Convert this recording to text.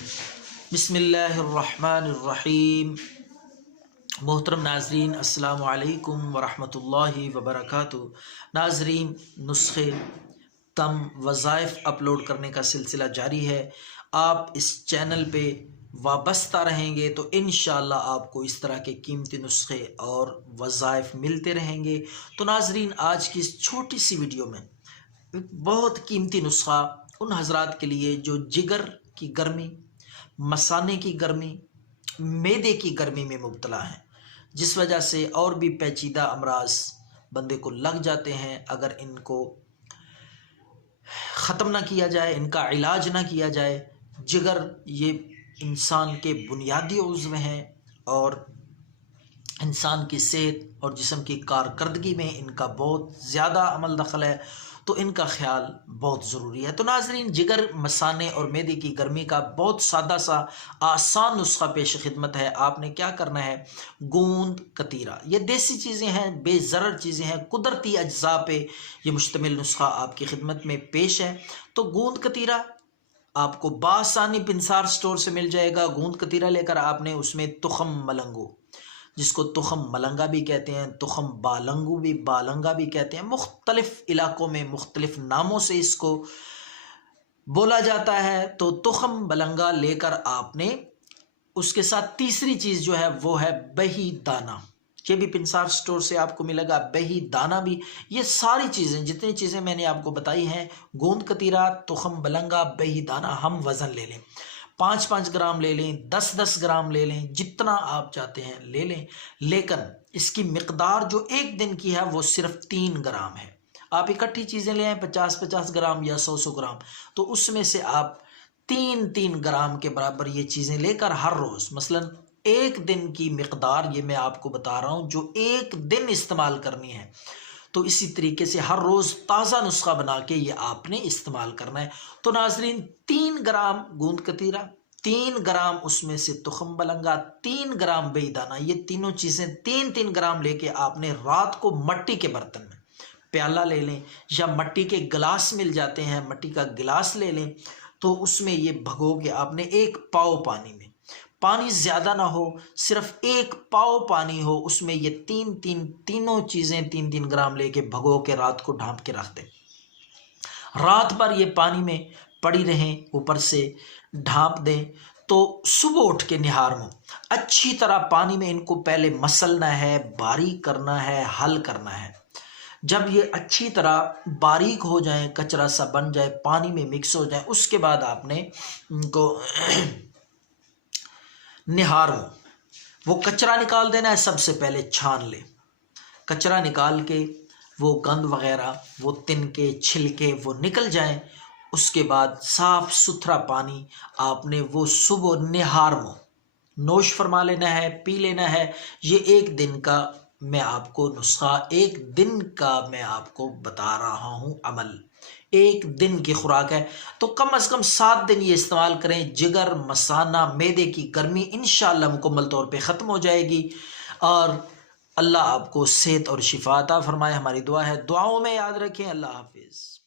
بسم اللہ الرحمن الرحیم۔ محترم ناظرین، السلام علیکم ورحمۃ اللہ وبرکاتہ۔ ناظرین، نسخے، تم، وظائف اپلوڈ کرنے کا سلسلہ جاری ہے۔ آپ اس چینل پہ وابستہ رہیں گے تو انشاءاللہ آپ کو اس طرح کے قیمتی نسخے اور وظائف ملتے رہیں گے۔ تو ناظرین، آج کی اس چھوٹی سی ویڈیو میں ایک بہت قیمتی نسخہ ان حضرات کے لیے جو جگر کی گرمی، مثانے کی گرمی، معدے کی گرمی میں مبتلا ہیں، جس وجہ سے اور بھی پیچیدہ امراض بندے کو لگ جاتے ہیں۔ اگر ان کو ختم نہ کیا جائے، ان کا علاج نہ کیا جائے، جگر یہ انسان کے بنیادی عضو ہیں اور انسان کی صحت اور جسم کی کارکردگی میں ان کا بہت زیادہ عمل دخل ہے، تو ان کا خیال بہت ضروری ہے۔ تو ناظرین، جگر، مثانے اور معدے کی گرمی کا بہت سادہ سا آسان نسخہ پیش خدمت ہے۔ آپ نے کیا کرنا ہے، گوند کتیرا، یہ دیسی چیزیں ہیں، بے ضرر چیزیں ہیں، قدرتی اجزاء پہ یہ مشتمل نسخہ آپ کی خدمت میں پیش ہے۔ تو گوند کتیرا آپ کو بآسانی پنسار سٹور سے مل جائے گا۔ گوند کتیرا لے کر آپ نے اس میں تخم ملنگو، جس کو تخم ملنگا بھی کہتے ہیں، تخم بالنگو بھی، بالنگا بھی کہتے ہیں، مختلف علاقوں میں مختلف ناموں سے اس کو بولا جاتا ہے۔ تو تخم ملنگا لے کر آپ نے اس کے ساتھ تیسری چیز جو ہے وہ ہے بہی دانہ، یہ بھی پنسار سٹور سے آپ کو ملے گا۔ بہی دانہ بھی، یہ ساری چیزیں، جتنی چیزیں میں نے آپ کو بتائی ہیں، گوند کتیرا، تخم ملنگا، بہی دانہ، ہم وزن لے لیں، 5-5 گرام لے لیں، 10-10 گرام لے لیں، جتنا آپ چاہتے ہیں لے لیں، لیکن اس کی مقدار جو ایک دن کی ہے وہ صرف 3 گرام ہے۔ آپ اکٹھی چیزیں لے آئیں 50-50 گرام یا 100 گرام، تو اس میں سے آپ 3 گرام کے برابر یہ چیزیں لے کر ہر روز، مثلاً ایک دن کی مقدار یہ میں آپ کو بتا رہا ہوں جو ایک دن استعمال کرنی ہے، تو اسی طریقے سے ہر روز تازہ نسخہ بنا کے یہ آپ نے استعمال کرنا ہے۔ تو ناظرین، 3 گرام گوند کتیرا، 3 گرام اس میں سے تخم ملنگا، 3 گرام بہی دانہ، یہ تینوں چیزیں 3 گرام لے کے آپ نے رات کو مٹی کے برتن میں، پیالہ لے لیں یا مٹی کے گلاس مل جاتے ہیں، مٹی کا گلاس لے لیں، تو اس میں یہ بھگو کے آپ نے 1 پاؤ پانی میں، پانی زیادہ نہ ہو، صرف 1 پاؤ پانی ہو، اس میں یہ تینوں چیزیں 3 گرام لے کے بھگو کے رات کو ڈھانپ کے رکھ دیں۔ رات بھر یہ پانی میں پڑی رہیں، اوپر سے ڈھانپ دیں، تو صبح اٹھ کے نہار میں اچھی طرح پانی میں ان کو پہلے مسلنا ہے، باریک کرنا ہے، حل کرنا ہے۔ جب یہ اچھی طرح باریک ہو جائیں، کچرا سا بن جائے، پانی میں مکس ہو جائیں، اس کے بعد آپ نے ان کو نہاروں، وہ کچرا نکال دینا ہے، سب سے پہلے چھان لے، کچرا نکال کے وہ گند وغیرہ، وہ تنکے چھلکے وہ نکل جائیں، اس کے بعد صاف ستھرا پانی آپ نے وہ صبح نہار میں نوش فرما لینا ہے، پی لینا ہے۔ یہ ایک دن کا میں آپ کو نسخہ، ایک دن کا میں آپ کو بتا رہا ہوں عمل، ایک دن کی خوراک ہے، تو کم از کم 7 دن یہ استعمال کریں۔ جگر، مثانہ، معدے کی گرمی انشاءاللہ مکمل طور پہ ختم ہو جائے گی، اور اللہ آپ کو صحت اور شفا عطا فرمائے۔ ہماری دعا ہے، دعاؤں میں یاد رکھیں۔ اللہ حافظ۔